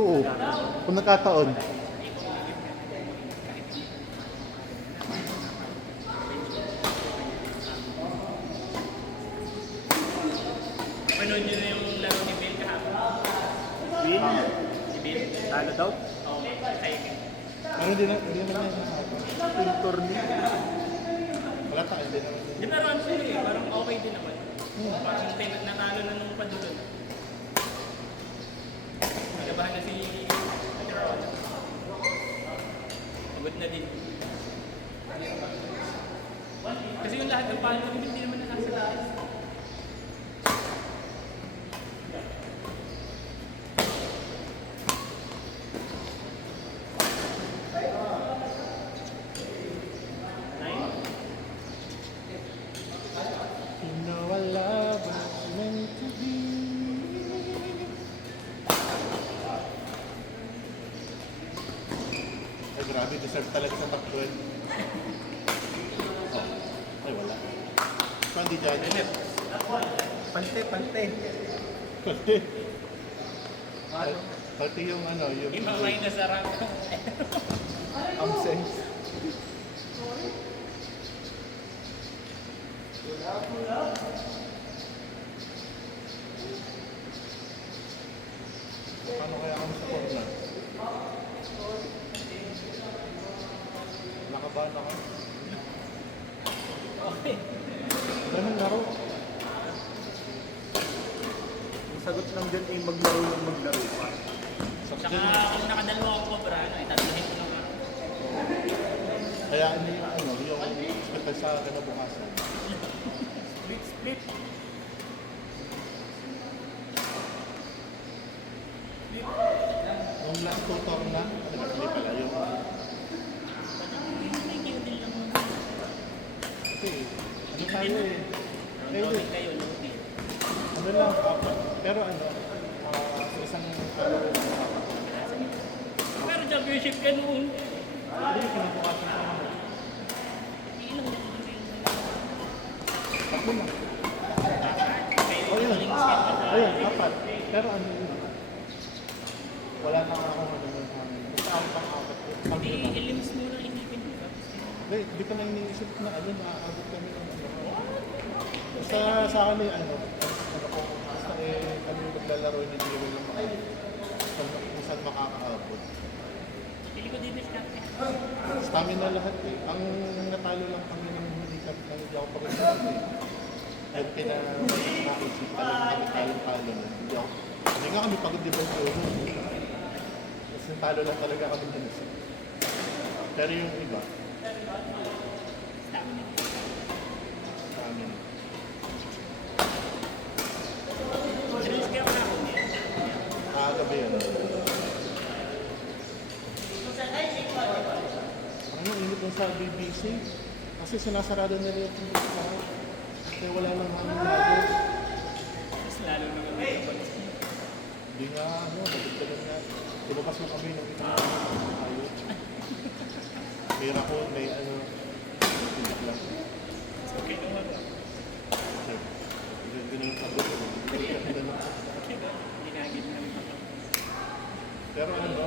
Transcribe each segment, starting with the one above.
Oo. Kung nakataon. Panood nyo na yung laro ni Bill kahapon. Bill? Si Bill? Talo daw? Oo, sa'yo. Ano hindi naman yan nasabi. Team tourney. Wala tayo, hindi naman yan. Di ba Ron sila eh, parang okay din naman. Parang natalo na nung padulo. Nagabahan na si Ate Ron. Pagod na din. Kasi yung lahat ng palo namin hindi naman nakasalaas. You know I love what's meant to be. Ay, grabe, deserve talaga sa top 12. Oh. Ay, wala. So, hindi dyan. Pante, pante. Pati yung ano, yung... Imamay na sarap. Absence. Paano kaya kami sa corner? Nakabahan ako. Okay. Ganun laro. Ang sagot lang dyan ay maglaro ng maglaro pa. Tsaka Sakto. kung nakadalawa ako cobra, itatluhin ko na nga. Kaya ano yung ano, yung hospital sa kinabukasan. Split, split. Yung last tutor na, ano ba, hindi pala yung... Kasi, ano tayo eh. Kayo Round eh. kayo, loading. Ano lang, apat. Pero ano, sa isang ano, Pero championship ka noon. hindi ko kinabukasan pa naman. Ilang na yun. Tatlo lang. Kayo, Oh, yun. links ka pa sa... Ayun, apat. Pero ano yun, wala na ako ano nun sa amin. Basta ako pang apat. Sabi Hindi, ko na. elims mo lang isipin mo. Hindi, di ko na iniisip na ano, naaabot kami ng ano. Sa akin eh, ano ko, basta eh, kami maglalaro, hindi ko lang kung saan makakaabot. Pili ko din na siya. Stamina lahat eh. Ang natalo lang kami ng hindi kami ng hindi ako pag-isip eh. At naisip talagang kami talong-talo na. Hindi nga kami pagod di ba yun. Kasi talo lang talaga kami dun. Pero yung iba, stamina. Drills ka pa ako niya. Gabi yan. Ang init mo sa BBC kasi sinasarado nila yung pinto kasi wala nang hangin lalo. Mas lalo naman may kapag. Hindi nga, ano, magdagdagan nga. Lumabas mo kami ng ayaw. May rakon, may ano, hindi lang. Okay naman. Sir, ganun ang sabi ko. Ginagit namin. Pero ano,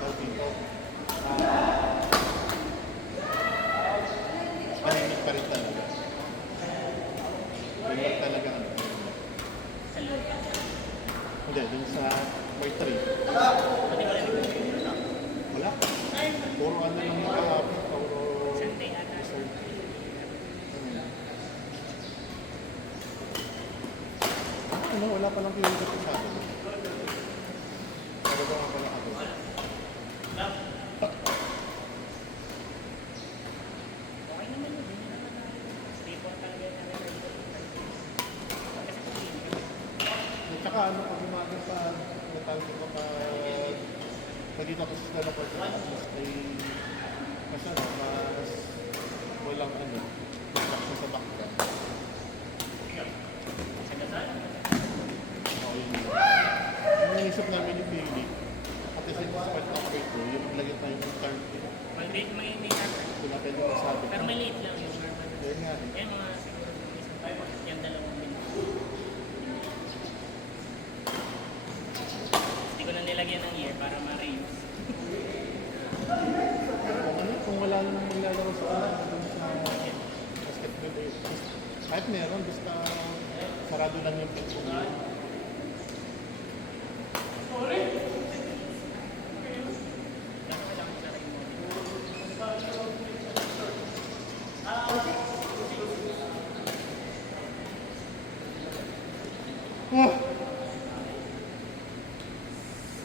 tawag dito, tahimik pa rin talaga. Hindi talaga ano. Sa loob. Hindi, dun sa part 3. Pati wala nagpapalito. Wala. Puro ano lang yung kahapon, puro... Sunday ata. Ano, wala pa lang kinulit ko sa akin. Pero ba nga pala ako? Okay naman yun. Hindi naman na stable talaga yung talaga. Kasi kung hindi. At saka ano, pag umaga pa, natawag ko pa, pagkita ko sa dalawa ko, mas ay, mas ano, mas walang ano, mas sa bakta. Sa gasal. Oo, yun. Yung naisip namin yung pili, at the same sa part ng part 2, yung lagyan tayo ng term, May number. wala tayo yung masabi. Pero may late lang yung normal. Yun nga eh. Eh, mga siguro yung dalawang minuto. Hindi ko na nilagyan ng ear. Kahit meron, basta sarado lang yung pinto. Oh!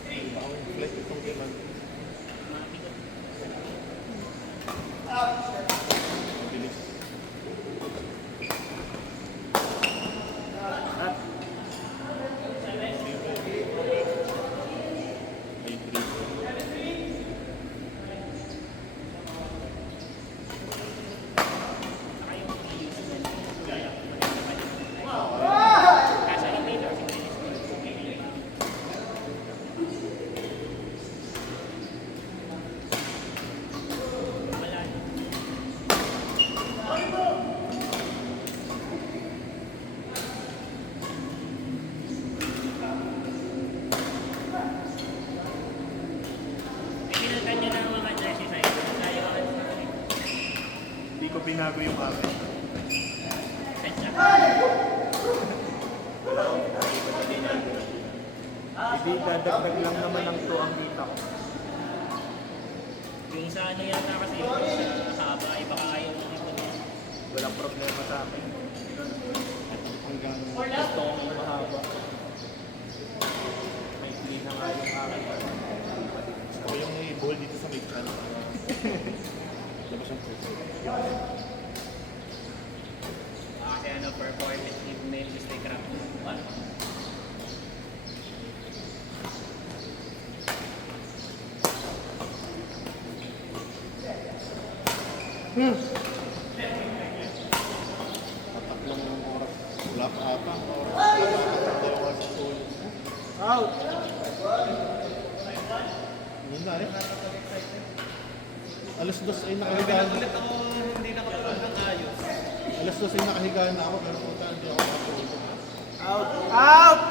Diba ang flight itong game natin? Mabilis. At Kaso hindi daw si Dennis. Wala na. May pinuntan niyo na ang mga jersey sa'yo. Tayo ka sa akin. hindi ko binago yung akin. Set na. Hindi dadagdag lang naman ng 2 ang kita ko. Yung sa ano yata kasi sa haba ay baka ayaw ng ipon niya. Walang problema sa akin. Hanggang Gusto ko yung mahaba. May clean na nga yung akin. ako yung i-ball dito sa mid-can. Labas ang puso. Kasi ano, performance ni Memphis na crap. What? Tatlong oras. Wala pa ata ang oras. Dalawang oras sa tulog. Out! Yun na eh. Alas 2 ay nakahiga na. Hindi nakatulog ng ayos. Alas 2 ay nakahiga na ako. Pero puta, hindi ako nakatulog. Out! Out!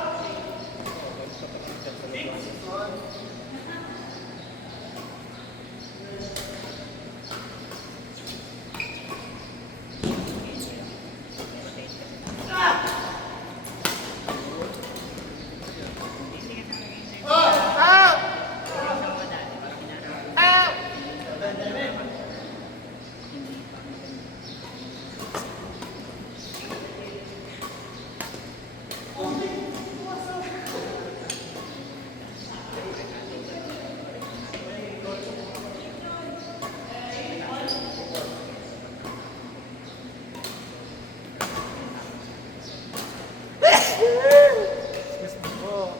Excuse me po.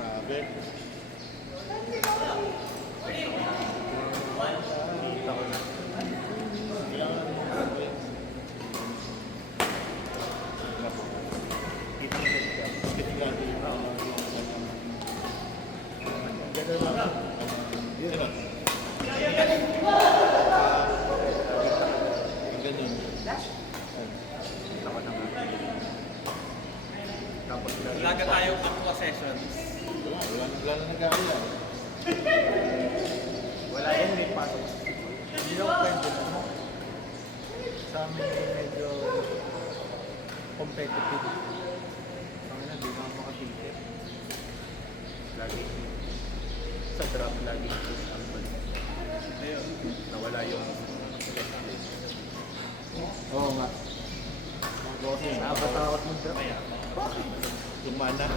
Grabe. Kita ko na. Kailangan mo grabe. Grabe. Kita ko na. Kasi grabe yung Ganun lang. Yun. Ang ganun. Kita ko na nga. Tapos Laga tayo aqua sessions. Wala na nag-aaya. wala yan, may pasok. Hindi ako pwede na. Sa amin medyo competitive. Ang na, di na ako makatigil. Lagi sa drop, lagi push ang balik. Ayun. Nawala yung select place. Oo nga. Nakabatakot mo drop. Yung mana.